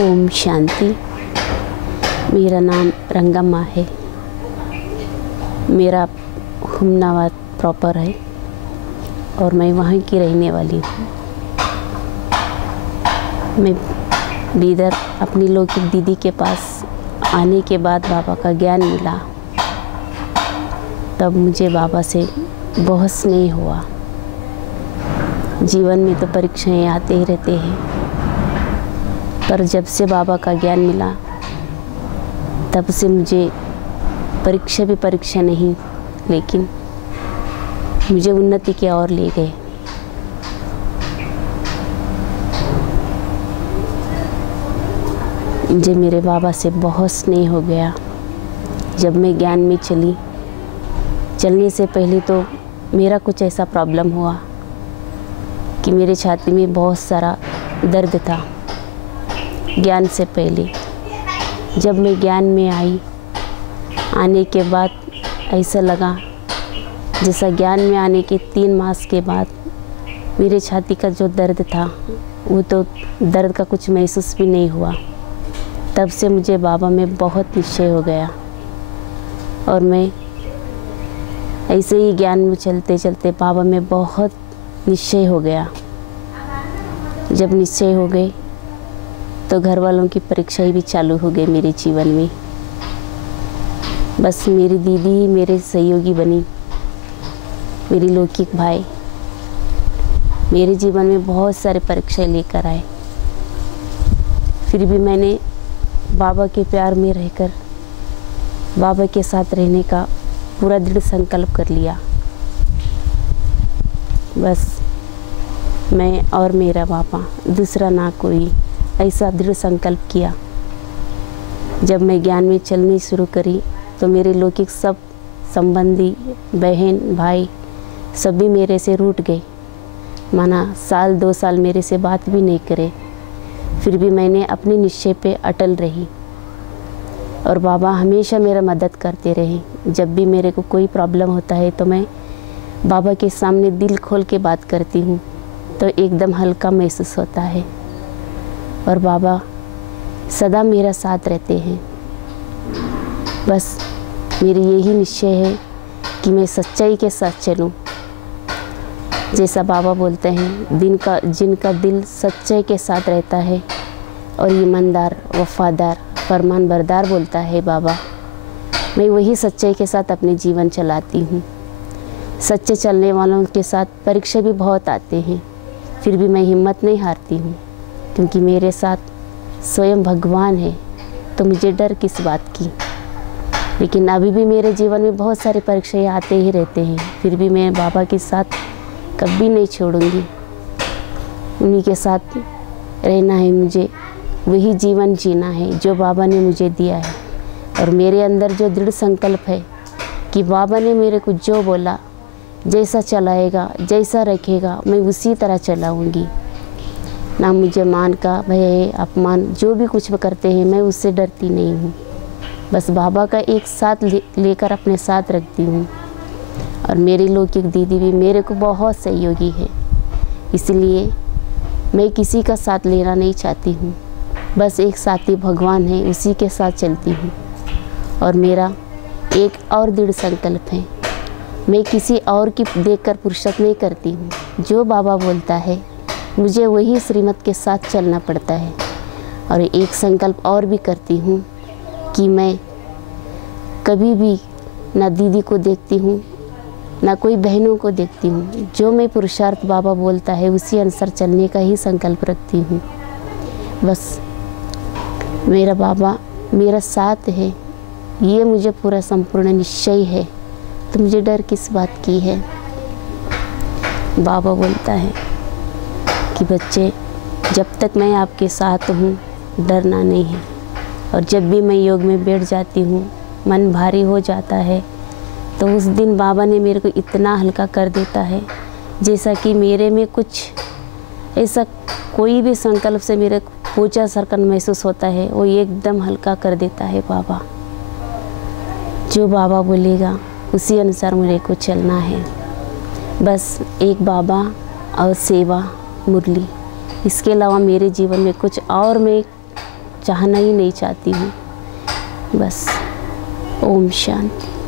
ओम शांति। मेरा नाम रंगम्मा है। मेरा हुमनाबाद प्रॉपर है और मैं वहाँ की रहने वाली हूँ। मैं बीदर अपनी लौकिक दीदी के पास आने के बाद बाबा का ज्ञान मिला, तब मुझे बाबा से बहुत स्नेह हुआ। जीवन में तो परीक्षाएं आते ही रहते हैं, पर जब से बाबा का ज्ञान मिला तब से मुझे परीक्षा भी परीक्षा नहीं, लेकिन मुझे उन्नति की ओर ले गए। मुझे मेरे बाबा से बहुत स्नेह हो गया। जब मैं ज्ञान में चलने से पहले तो मेरा कुछ ऐसा प्रॉब्लम हुआ कि मेरे छाती में बहुत सारा दर्द था। ज्ञान से पहले जब मैं ज्ञान में आने के बाद ऐसा लगा जैसा ज्ञान में आने के 3 मास के बाद मेरे छाती का जो दर्द था वो तो दर्द का कुछ महसूस भी नहीं हुआ। तब से मुझे बाबा में बहुत निश्चय हो गया और मैं ऐसे ही ज्ञान में चलते चलते बाबा में बहुत निश्चय हो गया। जब निश्चय हो गए तो घर वालों की परीक्षाएं भी चालू हो गई मेरे जीवन में। बस मेरी दीदी ही मेरे सहयोगी बनी। मेरी लौकिक भाई मेरे जीवन में बहुत सारे परीक्षाएं लेकर आए, फिर भी मैंने बाबा के प्यार में रहकर बाबा के साथ रहने का पूरा दृढ़ संकल्प कर लिया। बस मैं और मेरा बाबा, दूसरा ना कोई, ऐसा दृढ़ संकल्प किया। जब मैं ज्ञान में चलनी शुरू करी तो मेरे लौकिक सब संबंधी, बहन भाई सभी मेरे से रूठ गए। माना 1-2 साल मेरे से बात भी नहीं करे, फिर भी मैंने अपने निश्चय पे अटल रही और बाबा हमेशा मेरा मदद करते रहे। जब भी मेरे को कोई प्रॉब्लम होता है तो मैं बाबा के सामने दिल खोल के बात करती हूँ तो एकदम हल्का महसूस होता है और बाबा सदा मेरा साथ रहते हैं। बस मेरी यही निश्चय है कि मैं सच्चाई के साथ चलूं। जैसा बाबा बोलते हैं, जिनका दिल सच्चाई के साथ रहता है और ईमानदार, वफादार, फरमानबरदार बोलता है बाबा, मैं वही सच्चाई के साथ अपने जीवन चलाती हूँ। सच्चे चलने वालों के साथ परीक्षा भी बहुत आते हैं, फिर भी मैं हिम्मत नहीं हारती हूँ, क्योंकि मेरे साथ स्वयं भगवान है, तो मुझे डर किस बात की। लेकिन अभी भी मेरे जीवन में बहुत सारे परीक्षाएं आते ही रहते हैं, फिर भी मैं बाबा के साथ कभी नहीं छोड़ूंगी। उन्हीं के साथ रहना है मुझे, वही जीवन जीना है जो बाबा ने मुझे दिया है। और मेरे अंदर जो दृढ़ संकल्प है कि बाबा ने मेरे को जो बोला, जैसा चलाएगा, जैसा रखेगा, मैं उसी तरह चलाऊंगी। ना मुझे मान का भय है, अपमान जो भी कुछ करते हैं मैं उससे डरती नहीं हूँ। बस बाबा का एक साथ लेकर अपने साथ रखती हूँ। और मेरी लौकिक दीदी भी मेरे को बहुत सहयोगी है, इसलिए मैं किसी का साथ लेना नहीं चाहती हूँ। बस एक साथी भगवान है, उसी के साथ चलती हूँ। और मेरा एक और दृढ़ संकल्प है, मैं किसी और की देखकर पुरुषार्थ नहीं करती हूँ। जो बाबा बोलता है मुझे वही श्रीमत के साथ चलना पड़ता है। और एक संकल्प और भी करती हूँ कि मैं कभी भी ना दीदी को देखती हूँ ना कोई बहनों को देखती हूँ। जो मैं पुरुषार्थ बाबा बोलता है उसी अनुसार चलने का ही संकल्प रखती हूँ। बस मेरा बाबा मेरा साथ है, ये मुझे पूरा संपूर्ण निश्चय है, तो मुझे डर किस बात की है। बाबा बोलता है कि बच्चे, जब तक मैं आपके साथ हूँ डरना नहीं है। और जब भी मैं योग में बैठ जाती हूँ, मन भारी हो जाता है, तो उस दिन बाबा ने मेरे को इतना हल्का कर देता है, जैसा कि मेरे में कुछ ऐसा कोई भी संकल्प से मेरे पूजा सरकन महसूस होता है, वो एकदम हल्का कर देता है बाबा। जो बाबा बोलेगा उसी अनुसार मेरे को चलना है। बस एक बाबा और सेवा, मुरली, इसके अलावा मेरे जीवन में कुछ और मैं चाहना ही नहीं चाहती हूँ। बस ओम शांति।